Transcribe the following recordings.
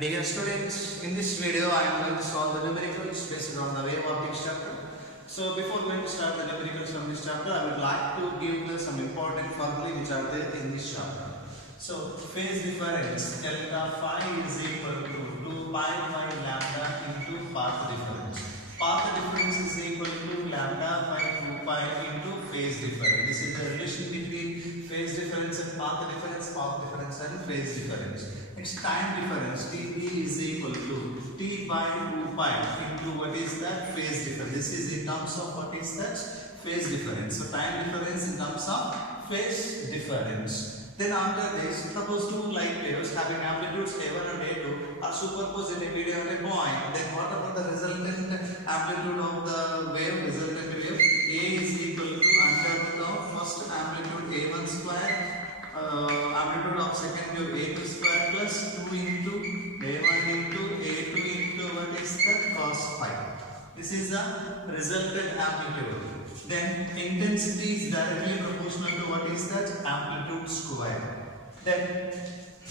Dear students, in this video I am going to solve the numericals based on the wave optics chapter. So before going to start the numericals from this chapter, I would like to give some important formulae which are there in this chapter. So phase difference delta phi is equal to 2 pi by lambda into path difference. Path difference is equal to lambda by 2 pi into phase difference. This is the relation between phase difference and path difference and phase difference. Its time difference Tb is equal to T by 2 pi into what is that phase difference. This is in terms of what is that phase difference. So time difference in terms of phase difference. Then after this, suppose two light waves having amplitudes A1 and A2 are superposed in a medium and a point. Then what about the resultant amplitude of the wave? Resultant wave A is equal to under root of first amplitude A1 square. Amplitude of second wave A2 square plus 2 into A1 into A2 into what is that cos phi. This is the resultant amplitude. Then intensity is directly proportional to what is that amplitude square. Then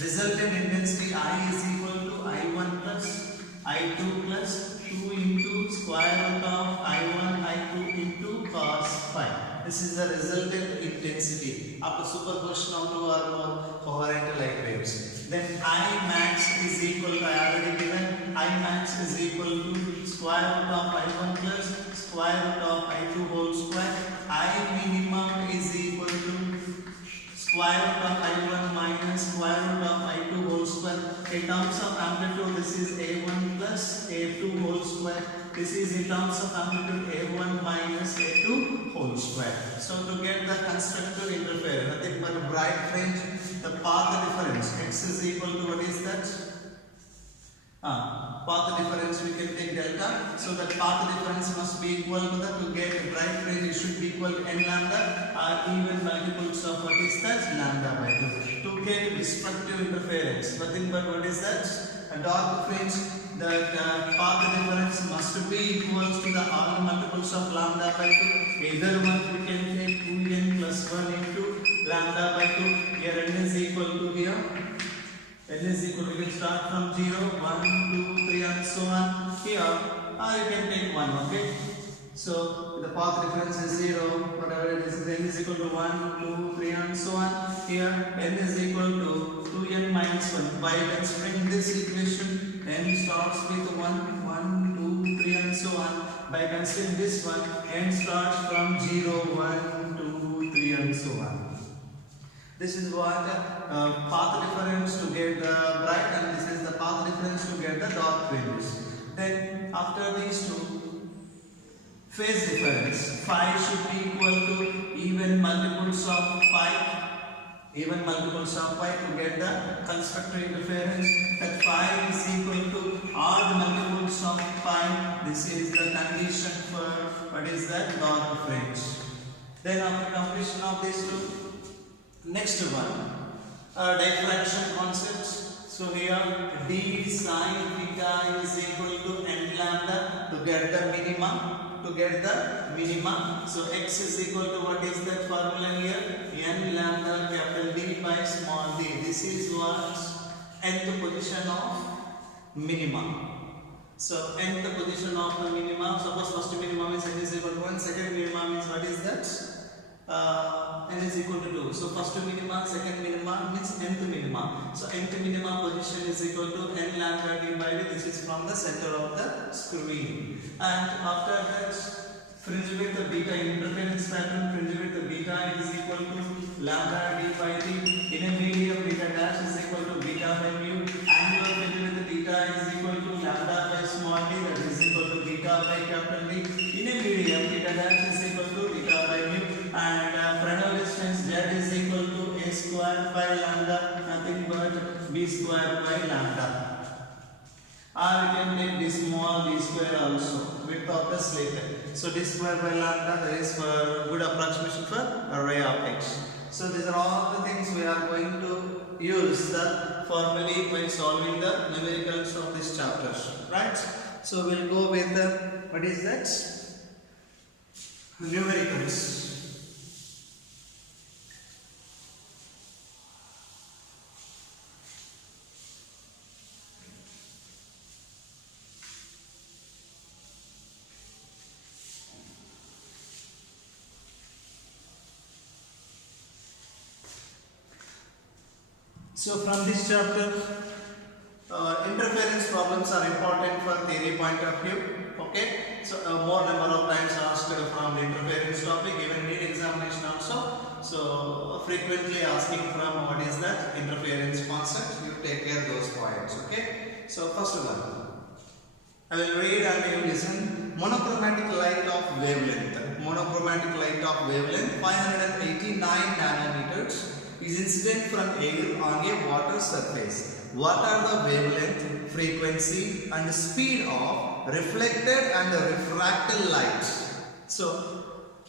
resultant intensity I is equal to I1 plus I2 plus 2 into square root of I1 I2 into cos phi. This is the resultant intensity after superposition of two or more coherent light waves. Then I max is equal to, I already given, I max is equal to square root of I1 plus square root of I2 whole square. I minimum is equal to square root of I1 minus square root of I2 whole square. In terms of amplitude, this is A1 plus A2 whole square. This is in terms of amplitude A1 minus A2 whole square. So to get the constructive interference, nothing but bright fringe, the path difference x is equal to what is that? Path difference we can take delta. So that path difference must be equal to that. To get bright fringe, it should be equal to n lambda or even multiples of what is that? Lambda by 2. To get destructive interference, nothing but what is that? A dark fringe, that path difference must be equal to the all multiples of lambda by 2. Either one we can take 2n plus 1 into lambda by 2. Here n is equal to here. N is equal, we can start from 0, 1, 2, 3 and so on. Here, you can take 1, okay? So, the path difference is 0, whatever it is, n is equal to 1, 2, 3 and so on. Here, n is equal to 2n minus 1. By considering this equation, n starts with 1, 1, 2, 3 and so on. By considering this one, n starts from 0, 1, 2, 3 and so on. This is what path difference to get the bright, and this is the path difference to get the dark fringes. Then after these two, phase difference phi should be equal to even multiples of pi, to get the constructive interference. That phi is equal to odd multiples of pi. This is the condition for what is that? Dark fringe. Then after completion of these two, next one, diffraction concept. So here d sin theta is equal to n lambda to get the minima. So x is equal to what is that formula here? N lambda capital D by small d. This is what nth position of minima. So nth position of the minima. Suppose first minima means n is equal to 1. Second minima means what is that? N is equal to 2. So first minima, second minima means nth minima. So nth minima position is equal to n lambda d by d. This is from the center of the screen. And after that, fringe with the beta interference pattern, fringe with the beta is equal to lambda d by d. In a medium, beta dash is equal to beta by mu. Angular fringe with the beta is equal to lambda by small d, that is equal to beta by capital D. In a medium, beta dash is equal to beta by mu. And Fresnel distance z is equal to a square by lambda, nothing but b square by lambda. Or we can take d small d square also, width of the slit. So d square by lambda, that is for good approximation for array of x. So these are all the things we are going to use the formulae by solving the numericals of this chapter, right? So we'll go with the, what is that? Numericals. So from this chapter, interference problems are important for theory point of view. Okay, so more number of times asked from the interference topic, even need examination also. So frequently asking from what is that interference concept, you take care those points. Okay, so first one, I will read and you listen. Monochromatic light of wavelength. Monochromatic light of wavelength 589 nanometers is incident from air on a water surface. What are the wavelength, frequency and speed of reflected and refracted lights? So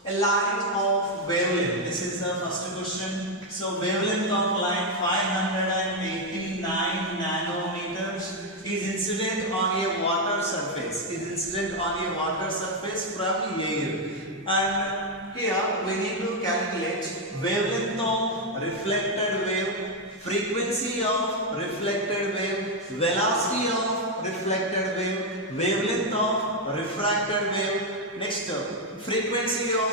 a light of wavelength, this is the first question. So wavelength of light 589 nanometers is incident on a water surface. Is incident on a water surface from air. And here we need to calculate wavelength of reflected wave, frequency of reflected wave, velocity of reflected wave, wavelength of refracted wave, next frequency of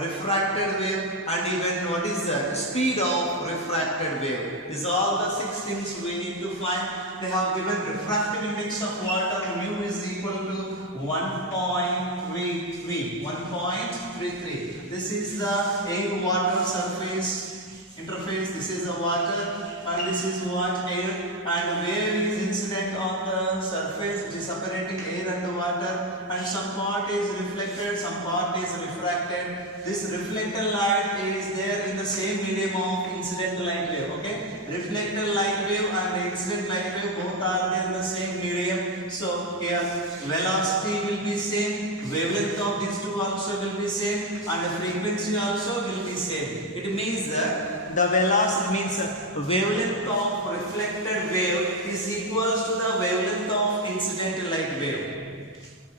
refracted wave, and even what is the speed of refracted wave. These are all the 6 things we need to find. They have given refractive index of water, mu is equal to 1.33. 1.33. This is the air water surface interface. This is the water and this is what air, and wave is incident on the surface which is separating air and water, and some part is reflected, some part is refracted. This reflected light is there in the same medium of incident light wave. Okay, reflected light wave and incident light wave both are there in the same medium. So here velocity will be same, wavelength of these two also will be same, and the frequency also will be same. It means that the velocity means wavelength of reflected wave is equals to the wavelength of incident light wave.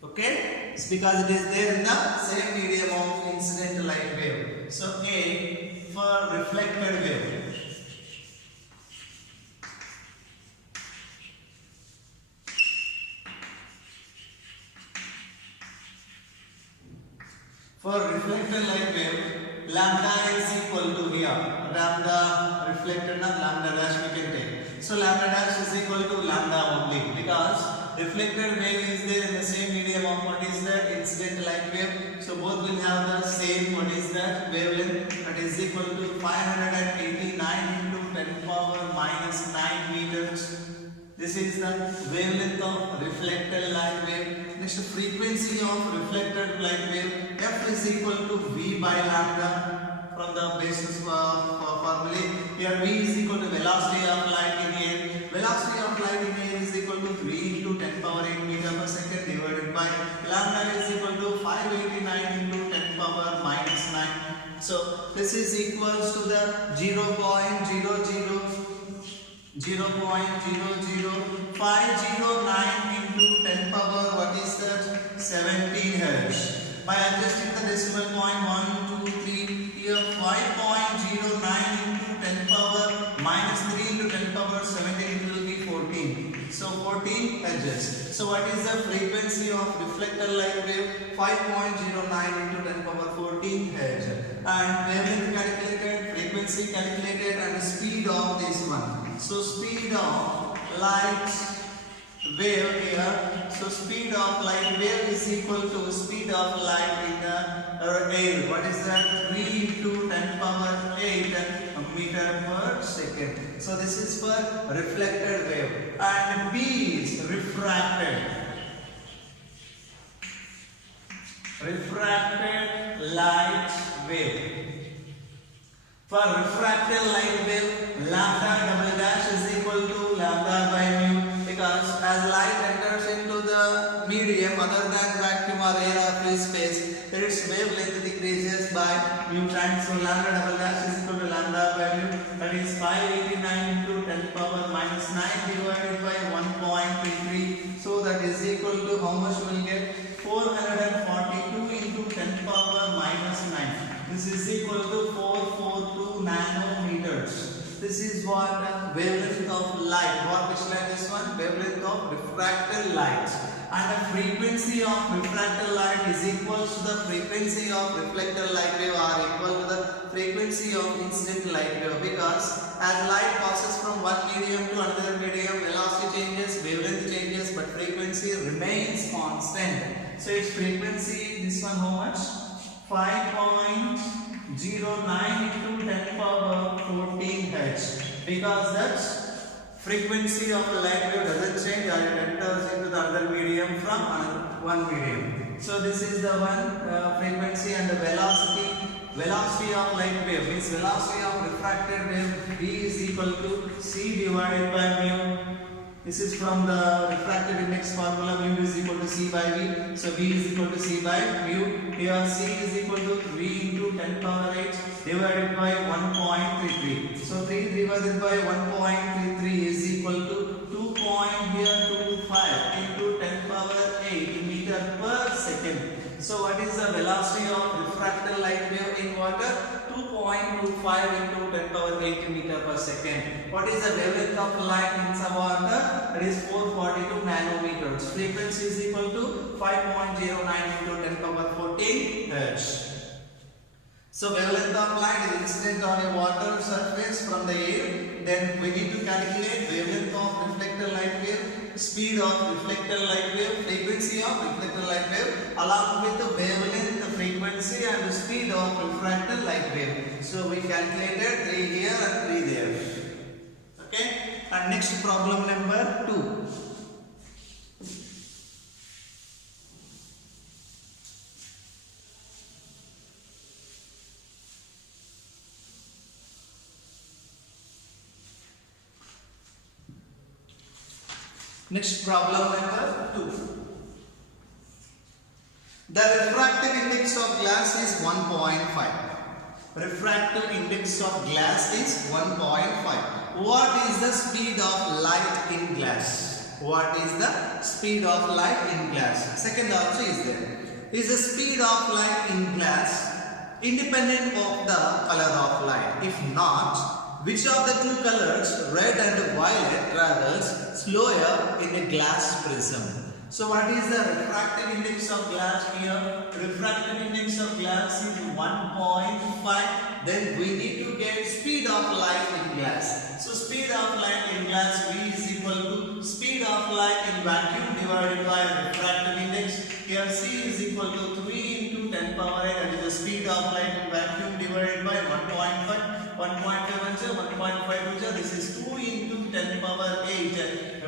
Okay, it's because it is there in the same medium of incident light wave. So A for reflected wave. For reflected light wave, lambda is equal to here. Lambda reflected na lambda dash we can take. So lambda dash is equal to lambda only, because reflected wave is there in the same medium of what is that incident light wave. So both will have the same what is that wavelength, that is equal to 589 into 10 power minus 9 meters. This is the wavelength of reflected light wave. Next, frequency of reflected light wave, F is equal to V by lambda from the basis formula. Here V is equal to velocity of light in air. Velocity of light in air is equal to 3 into 10 power 8 meter per second divided by lambda is equal to 589 into 10 power minus 9. So this is equals to the 0.00509 into 10 power what is that 17 hertz. By adjusting the decimal point 1, 2, 3, here 5.09 into 10 power minus 3 into 10 power 17, it will be 14. So 14 hertz. So what is the frequency of reflected light wave? 5.09 into 10 power 14 hertz. And wavelength calculated, frequency calculated, and speed of this one. So speed of light wave here. So speed of light wave is equal to speed of light in the air. What is that? 3 into 10 power 8 meter per second. So this is for reflected wave. And B is refracted. Refracted light wave. For refracted light wave, lambda double dash is equal to lambda by mu, because as light enters into the medium other than vacuum or air or free space, its wavelength decreases by mu times. So lambda double dash is equal to lambda by mu, that is 589 into 10 power minus 9 divided by 1.33. So that is equal to how much we will get? 442 into 10 power minus 9. This is equal to 442 nanometers. This is what wavelength of light. What which light? This one? wavelength of refracted light, and the frequency of refracted light is equal to the frequency of reflected light wave or equal to the frequency of incident light wave, because as light passes from one medium to another medium, velocity changes, wavelength changes, but frequency remains constant. So its frequency, this one how much? 5.09 into 10 power 14 Hz, because that's frequency of the light wave doesn't change or it enters into the other medium from one medium. So this is the one frequency, and the velocity of light wave means velocity of refracted wave V is equal to C divided by mu. This is from the refractive index formula, mu is equal to C by V. So V is equal to C by mu. Here C is equal to V into 10 power 8 divided by 1.33. So 3 divided by 1.33 is equal to 2.25 into 10 power 8 meter per second. So what is the velocity of refracted light wave in water? 2.25 into 10 power 8 meter per second. What is the wavelength of light in some water? That is 442 nanometers. Frequency is equal to 5.09 into 10 power 14 Hz. So wavelength of light is incident on a water surface from the air. Then we need to calculate wavelength of reflected light wave, speed of reflected light wave, frequency of reflected light wave, along with the wavelength, the frequency and the speed of refracted light wave. So we calculated 3 here and 3 there. Okay. And next problem number 2. Next problem number 2. The refractive index of glass is 1.5. Refractive index of glass is 1.5. What is the speed of light in glass? What is the speed of light in glass? Second option is there. Is the speed of light in glass independent of the color of light? If not, which of the two colors, red and violet, travels slower in a glass prism? So what is the refractive index of glass here? Refractive index of glass is 1.5. Then we need to get speed of light in glass. So speed of light in glass V is equal to speed of light in vacuum divided by refractive index. Here C is equal to 3 into 10 power 8, that is the speed of light in vacuum divided by 1.5. 1.5, this is 2 into 10 power 8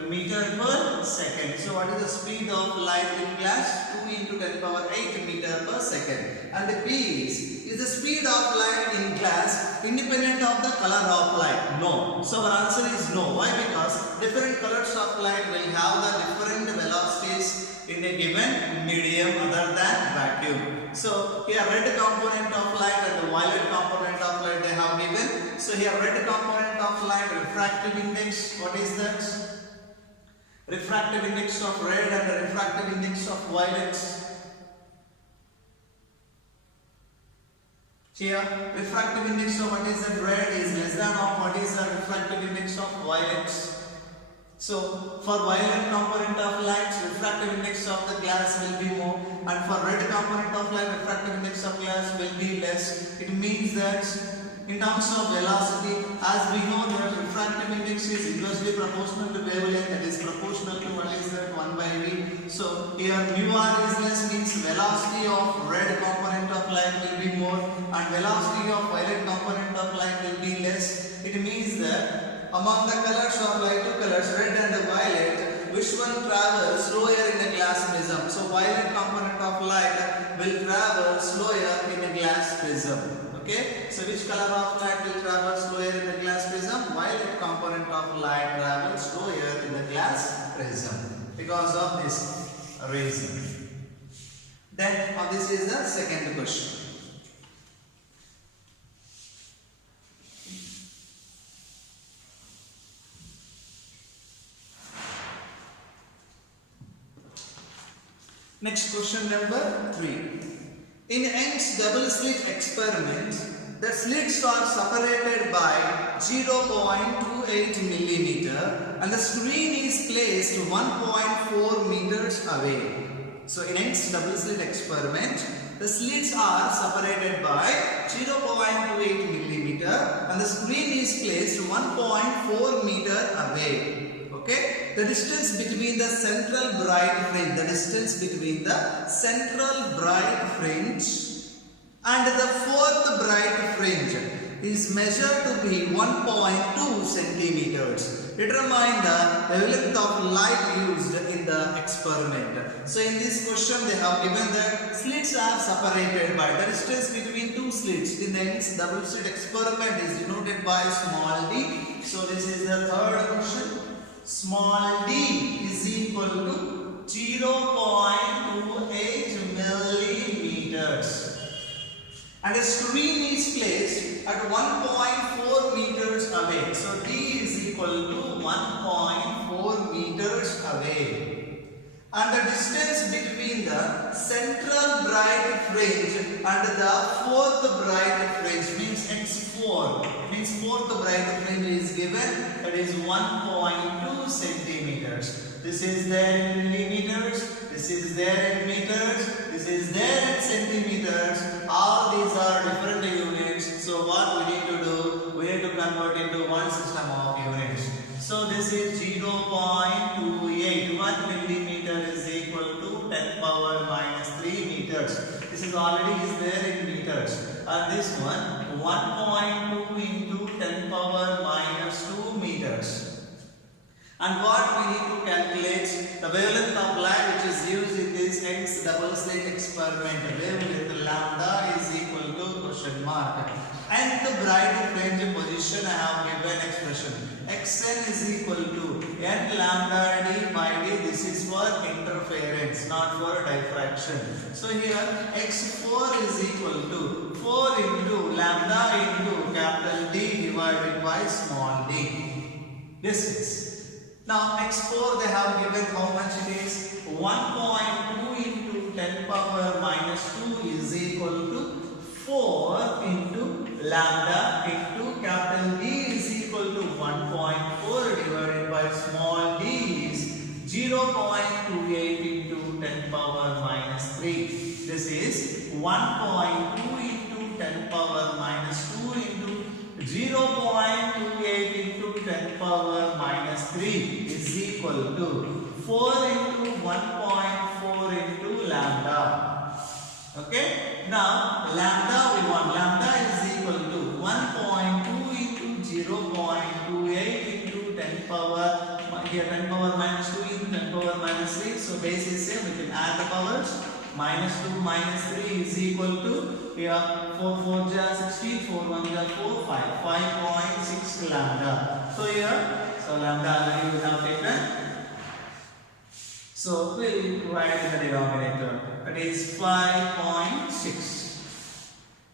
meter per second. So what is the speed of light in glass? 2 into 10 power 8 meter per second. And the P is the speed of light in glass independent of the color of light? No. So our answer is no. Why? Because different colors of light will have the different velocities in a given medium other than vacuum. So here red component of light and the violet component of light they have given. So here red component of light, refractive index, what is that? Refractive index of red and the refractive index of violet. Here refractive index of what is that red is less than of what is the refractive index of violet. So for violet component of light, refractive index of the glass will be more, and for red component of light, refractive index of glass will be less. It means that in terms of velocity, as we know that refractive index is inversely proportional to wavelength, that is proportional to what is that 1 by V. So here mu r is less means velocity of red component of light will be more and velocity of violet component of light will be less. It means that among the colors of light, two colors, red and violet, which one travels slower in a glass prism? So violet component of light will travel slower in a glass prism. Okay, so which color of light will travel slower in the glass prism? Violet component of light travels slower in the glass prism because of this reason. Then this is the second question. Next question number 3. In Young's double slit experiment, The slits are separated by 0.28 millimeter and the screen is placed 1.4 meters away. So in Young's double slit experiment, the slits are separated by 0.28 millimeter and the screen is placed 1.4 meter away. Okay, the distance between the central bright fringe, and the fourth bright fringe is measured to be 1.2 centimeters. Determine the wavelength of light used in the experiment. So in this question they have given that slits are separated by the distance between two slits in the Young's double slit experiment is denoted by small d. So this is the third question. Small d is equal to 0.28 millimeters. And a screen is placed at 1.4 meters away. So D is equal to 1.4 meters away. And the distance between the central bright fringe and the fourth bright fringe means X4. Means fourth bright fringe is given, that is 1.2 centimeters. This is there in millimeters, this is there in meters, this is there in centimeters. All these are different units. So what we need to do? We need to convert into one system of units. So this is 0.28. 1 millimeter is equal to 10 power minus 3 meters. This is already is there in meters. And this one 1.2 into 10 power minus 2 meters. And what we need to calculate the wavelength of light which is used in this Young's double slit experiment. Wavelength lambda is equal to question mark. And the bright fringe position I have given expression. Xn is equal to n lambda d by d. This is for interference, not for diffraction. So here x4 is equal to 4 into lambda into capital D divided by small d. This is. Now x4 they have given how much it is? 1.2 into 10 power minus 2 is equal to 4 into lambda into capital D is equal to 1.4 divided by small d is 0.28 into 10 power minus 3. This is 1.2 into 10 power minus 2 into 0.28 into 10 power minus 3 is equal to 4 into 1.4 into lambda. Okay. Now lambda we want. Lambda is equal to 1.2 into 0.28 into 10 power. Here 10 power minus 2 into 10 power minus 3. So base is same. We can add the powers. Minus 2 minus 3 is equal to here 4 4 ja 16, 4 1 ja 4, 5.6 lambda. So here, so lambda we have taken. So we will write in the denominator. That is 5.6.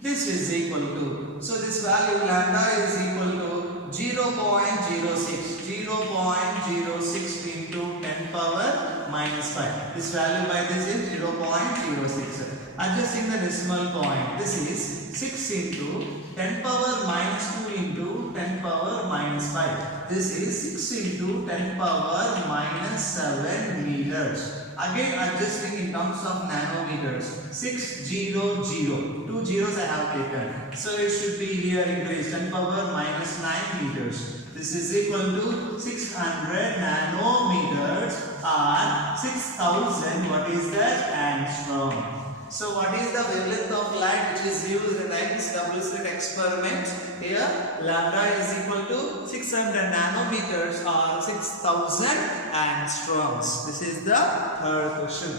This is equal to. So this value lambda is equal to 0.06. 0.06 into 10 power minus 5. This value by this is 0.06. Adjusting the decimal point, this is 6 into 10 power minus 2 into 10 power minus 5. This is 6 into 10 power minus 7 meters. Again adjusting in terms of nanometers. 600. 2 zeros I have taken. So it should be here increased 10 power minus 9 meters. This is equal to 600 nanometers or 6000. What is that? Angstrom. So what is the wavelength of light which is used in Young's double slit experiment? Here lambda is equal to 600 nanometers or 6000 angstroms. This is the third question.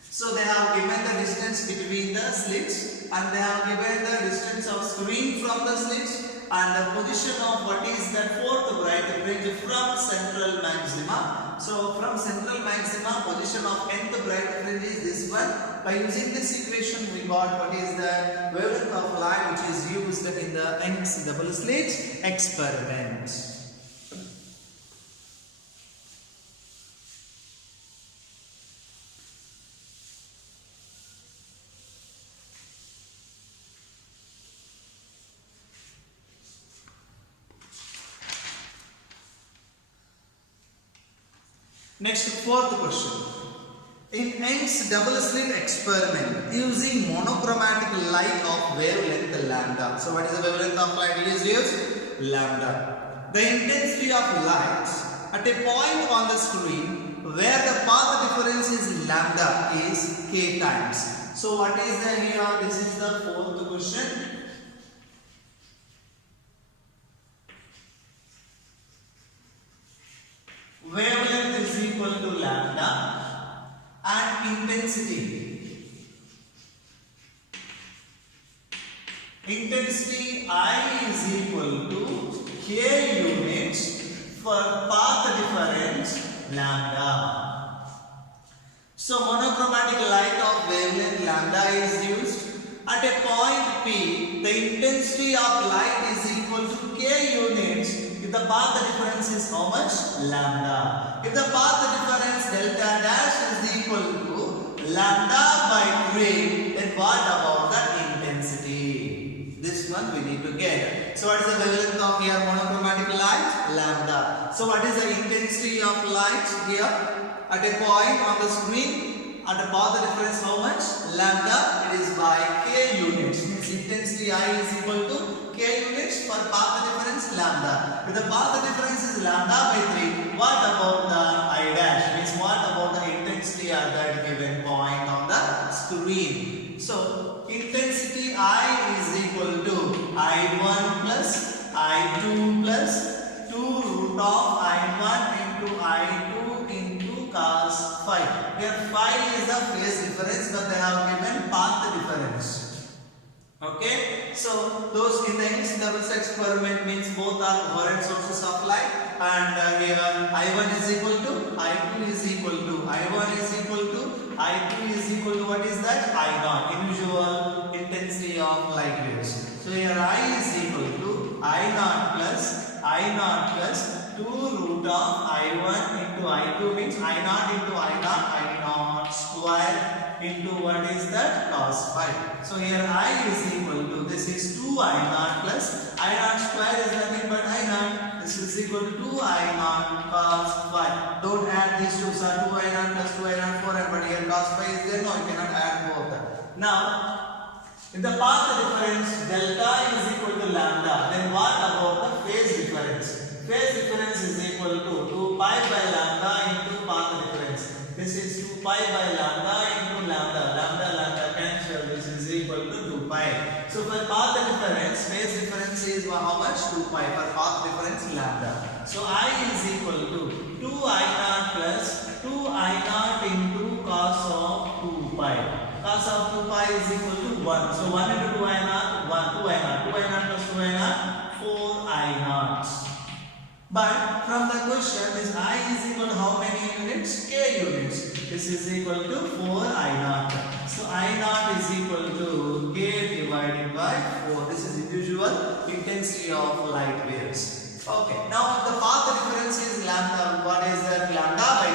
So they have given the distance between the slits and they have given the distance of screen from the slits and the position of what is that fourth bright fringe from central maxima. So from central maxima, position of nth bright fringe is this one. By using this equation, we got what is the wavelength of light which is used in the Young's double slit experiment. Next, fourth question. In Young's double slit experiment using monochromatic light of wavelength lambda. So what is the wavelength of light is used? Lambda. The intensity of light at a point on the screen where the path difference is lambda is k times. So what is the here? This is the fourth question. Wavelength is equal to lambda and intensity I is equal to k units for path difference lambda. So monochromatic light of wavelength lambda is used. At a point P, the intensity of light is equal to k units if the path difference is how much? Lambda. If the path difference delta dash is equal to lambda by 3, then what about the intensity? This one we need to get. So what is the wavelength of here monochromatic light? Lambda. So what is the intensity of light here? At a point on the screen, at a path difference how much? Lambda. It is by k units. Means intensity I is equal to k units for path difference lambda. If the path difference is lambda by 3, what about the I dash? Means what about the intensity at that given point on the screen? So intensity I is equal to I1 plus I2 plus 2 root of I1 into I2 into cos phi. Here phi is the phase difference, but they have given path difference. Okay, so those in the Young's double slit experiment means both are coherent sources of light, and here I1 is equal to I2 is equal to I1 is equal to I2 is equal to what is that? I0, usual intensity of light waves. So here I is equal to I0 plus 2 root of I1 into I2 means I0 into I0 square into what is that? Cos phi. So here I is equal to, this is 2 I0 plus I0 square is nothing but I0. This is equal to 2 I0 cos phi. Don't add these two, so 2 I0 plus 2 I0 4, but here cos phi is there. No, you cannot add both. Now, if the path difference delta is equal to lambda, then what about the phase difference? Phase difference is equal to 2 pi by lambda into path difference. This is 2 pi by lambda into lambda. Lambda cancel. This is equal to 2 pi. So for path difference, phase difference is how much? 2 pi. For path difference, lambda. So I is equal to 2 I0 plus 2 I0 into cos of 2 pi. Cos of 2 pi is equal to 1. So 1 into 2 I0, 1, 2 I0. 2 I0 plus 2 I0, 4 I0. But from the question, this I is equal to how many units? K units. This is equal to 4 I0. So I0 is equal to K divided by 4. This is the usual intensity of light waves. Okay. Now if the path difference is lambda, what is that? Lambda by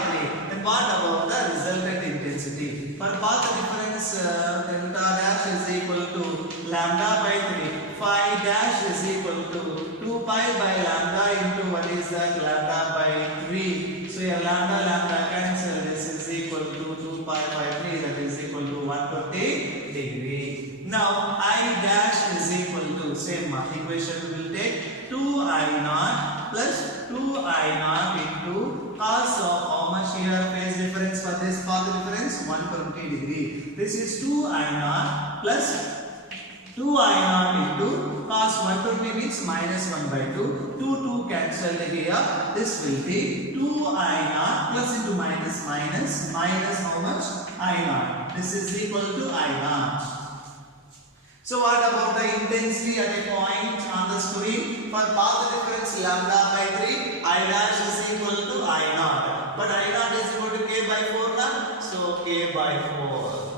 3. Then what about the resultant intensity? For path difference, delta dash is equal to lambda by 3. Phi dash is equal to 2 pi by lambda into what is that? Lambda by 3. So here lambda cancel. This is equal to 2 pi by 3. That is equal to 120 degree. Now I dash is equal to same equation will take 2 I0 plus 2 I0 into cos of how much here phase difference for this path difference 120 degree. This is 2 I0 plus 2 I0 into cos 120 means minus 1 by 2. 2 cancel here. This will be 2 I0 plus into minus how much? I0. This is equal to I0. So what about the intensity at a point on the screen? For path difference lambda by 3, I dash is equal to I0. But I0 is equal to K by 4 now. So K by 4.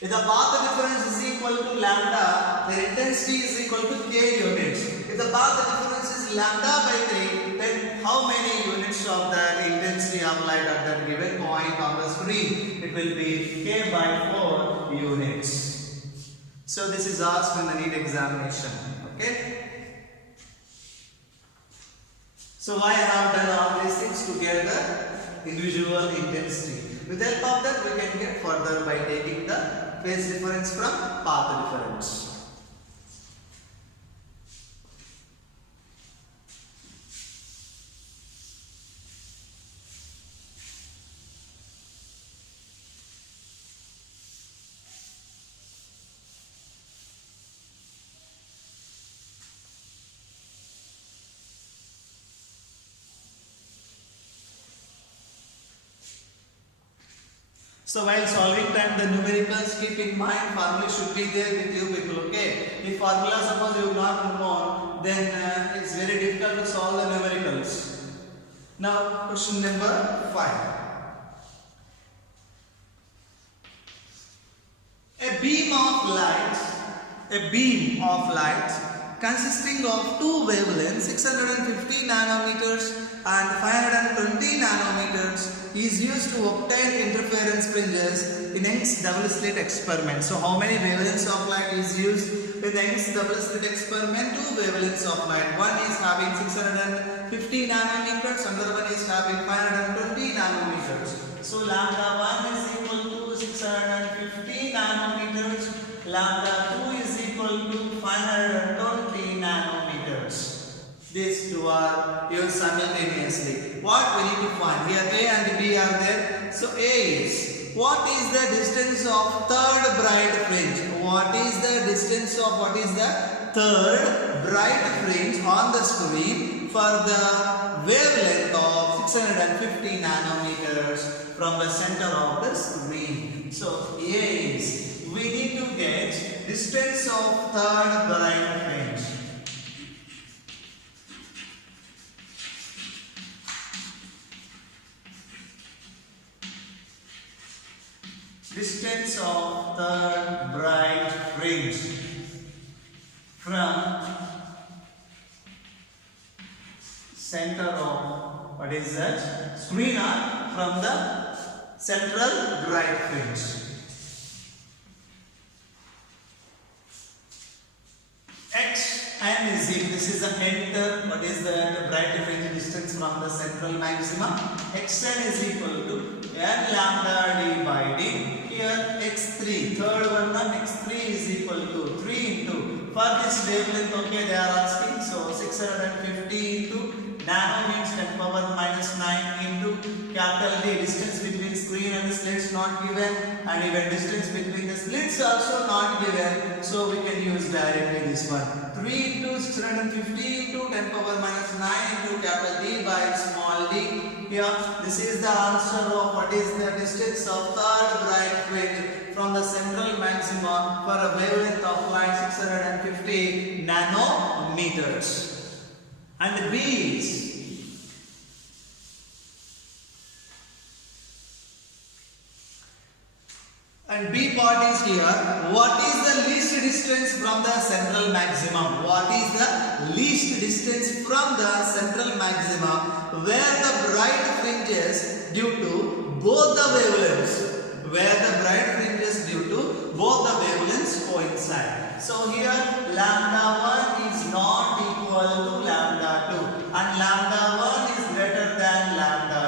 If the path difference is equal to lambda, the intensity is equal to K units. If the path difference is lambda by 3, then how many units of the intensity of light at that given point on the screen? It will be K by 4 units. So this is asked in the NEET examination. Okay. So I have done all these things together. individual intensity. With the help of that, we can get further by taking the phase difference from path difference. So while solving time, the numericals, keep in mind formula should be there with you people, okay? If formula suppose you have not known, then it's very difficult to solve the numericals. Now question number 5. A beam of light consisting of two wavelengths 650 nanometers and 520 nanometers is used to obtain interference fringes in Young's double slit experiment. So how many wavelengths of light is used in Young's double slit experiment? Two wavelengths of light. One is having 650 nanometers, another one is having 520 nanometers. So lambda 1 is equal to 650 nanometers, lambda 2 is equal to 520 nanometers. These two are used simultaneously. What we need to find? Here A and B are there. So A is, what is the distance of third bright fringe? What is the distance of third bright fringe on the screen for the wavelength of 650 nanometers from the center of the screen? So A is, we need to get distance of third bright fringe. Distance of third bright fringe from center of screen or from the central bright fringe. Xn is equal, this is the nth, bright fringe distance from the central maximum. Xn is equal to n lambda d by d. Here x3, third one, x3 is equal to 3 into, for this wavelength, okay, they are asking, so 650 into nano means 10 power minus 9 into capital D, distance between screen and the slits not given, and even distance between the slits also not given, so we can use directly this one. 3 into 650 into 10 power minus 9 into capital D by small d. Here, this is the answer of what is the distance of third bright fringe from the central maximum for a wavelength of light 650 nanometers. And B is, and B part is here, what is the least distance from the central maximum? What is the least distance from the central maximum where the bright fringes due to both the wavelengths, coincide. So here lambda 1 is not equal to lambda 2 and lambda 1 is greater than lambda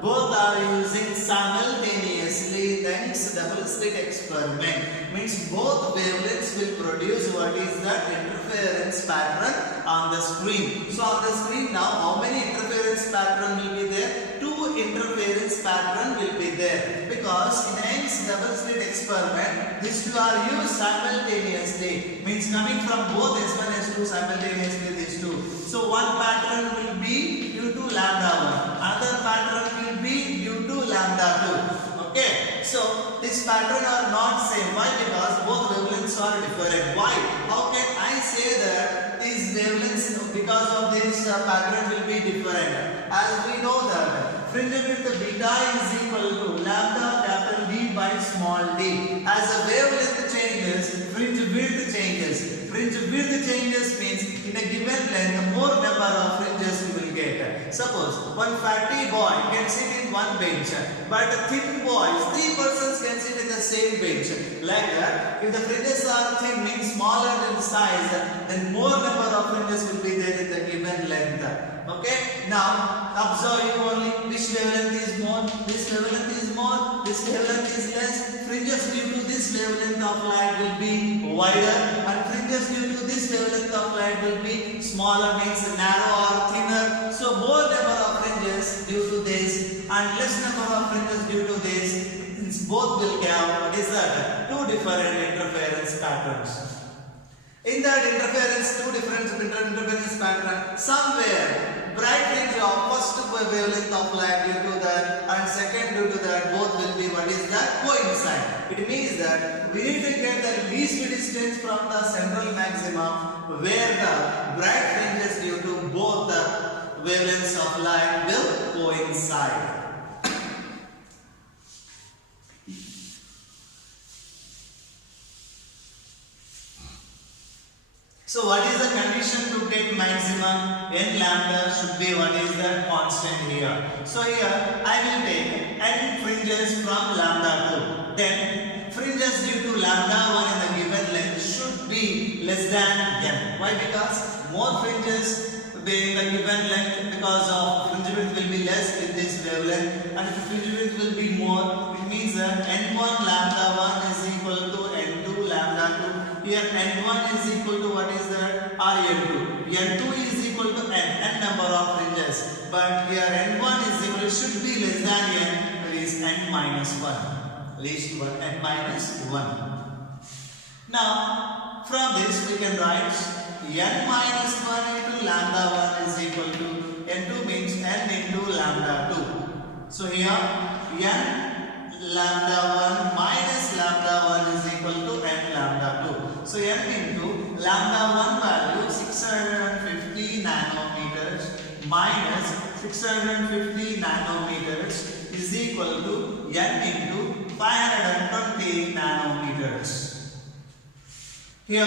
2. Both are using simultaneously in the Young's double slit experiment. Means both wavelengths will produce what is the interference pattern on the screen. So on the screen now how many interference pattern will be there? Two interference pattern will be there, because in Young's double slit experiment these two are used simultaneously, means coming from both S1 S2 simultaneously these two. So one pattern will be due to lambda 1, other pattern will be due to lambda 2. Okay, so this pattern are not same. Why? Because both wavelengths are different. Why? How can I say that these wavelengths, because of this pattern will be different? As we know that fringe width beta is equal to lambda capital D by small d. As the wavelength changes, fringe width changes. Fringe width changes means in a given length, more number of fringes you will get. get. Suppose one fatty boy can sit in one bench, but thin boys, 3 persons can sit in the same bench. Like that, if the fringes are thin, means smaller in size, then more number of fringes will be there in the given length. Okay, now observe you only which wavelength is more, this wavelength is more, this wavelength is less. Fringes due to this wavelength of light will be wider, and fringes due to this wavelength of light will be smaller, means narrow or thinner. So more number of fringes due to this and less number of fringes due to this, both will have two different interference patterns. In that interference, two different interference pattern, somewhere bright fringe of first wavelength of light due to that and second due to that, both will be what is that coincide. It means that we need to get the least distance from the central maximum where the bright fringes due to both the wavelengths of light will coincide. So what is the condition to get maximum? N lambda should be what is the constant here. So here I will take n fringes from lambda 2. Then fringes due to lambda 1 in the given length should be less than n. Why? Because more fringes will be in the given length, because of fringe width will be less in this wavelength, and if fringe width will be more, it means that n1 lambda 1 is equal to n2 lambda 2. Here n1 is equal to what is that? N2. N2 is equal to n number of fringes. But here n1 is equal, should be less than n, that is n minus 1. Least 1, n minus 1. Now, from this we can write n minus 1 into lambda 1 is equal to n2, means n into lambda 2. So here n lambda 1 minus lambda 1 is equal to n lambda 2. So n into lambda 1 value 650 nanometers minus 650 nanometers is equal to n into 520 nanometers. Here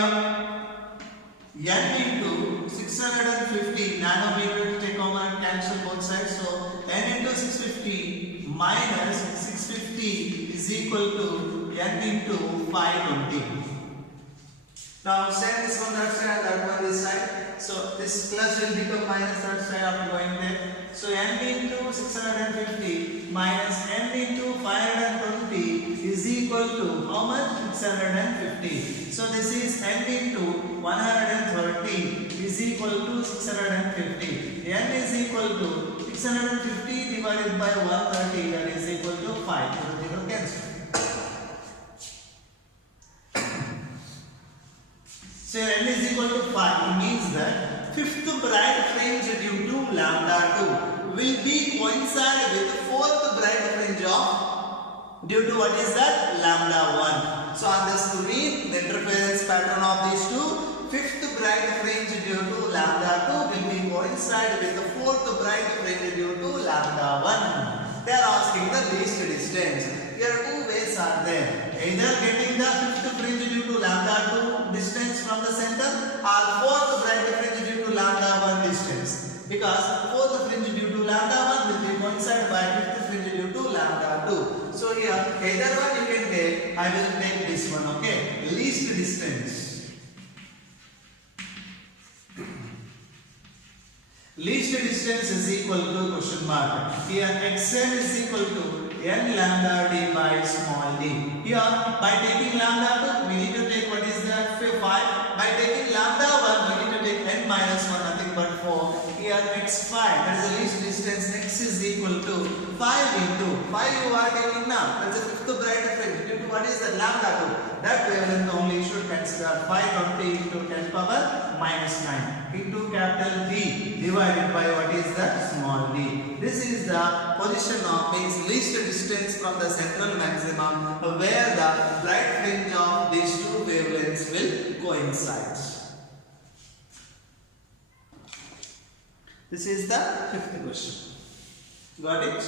n into 650 nanometers, take over and cancel both sides. So n into 650 minus 650 is equal to n into 520. Now send this one that side and that one this side. So this plus will become minus that side after going there. So n into 650 minus n into 520 is equal to how much? 650. So this is n into 130 is equal to 650. n is equal to 650 divided by 130, that is equal to 5. So 0 cancel. So n is equal to 5. It means that fifth bright fringe due to lambda 2 will be coincide with fourth bright fringe of due to what is that? Lambda 1. So on this to read the interference pattern of these two, fifth bright fringe due to lambda 2 will be coincide with the fourth bright fringe due to lambda 1. They are asking the least distance. Here two ways are there. Either getting the fifth fringe due to lambda 2 distance from the center, or fourth bright fringe due to lambda 1 distance. Because fourth fringe due to lambda 1 will be coincide by fifth fringe due to lambda 2. So here either one you can take. I will take this one. Okay, least distance. Least distance is equal to question mark. Here xn is equal to n lambda d by small d. Here by taking lambda 2 we need to take what is that? 5. By taking lambda 1 we need to take n minus 1, nothing but 4. Here x5, that is the least distance. X is equal to 5 into 5 you are taking now. That is the fifth bright fringe due to what is the lambda 2. That wavelength only should consider 520 into 10 power minus 9 into capital D divided by what is the small d. This is the position of means least distance from the central maximum where the bright fringe of these two wavelengths will coincide. This is the fifth question. Got it?